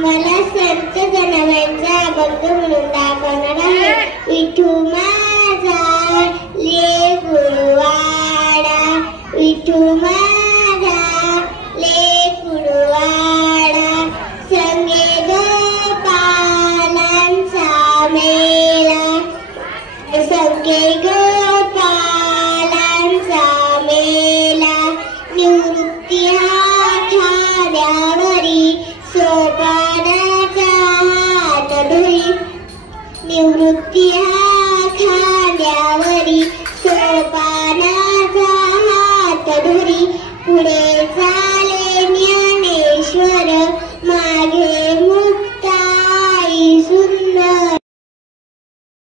मला संत जनाबाईंचा अभंग म्हणून दाखवणार आहे. विठू माझा लेकरूवाडा, विठू माझा लेकरूवाडा, संगे गोपालांचा मेळा, संगे गोपालांचा मेळा, निवृत्ती ठाण्यावरी सोपानाचा हात धरी, निवृत्ती ठाण्यावरी सोपानाचा हात धरी, पुढे जा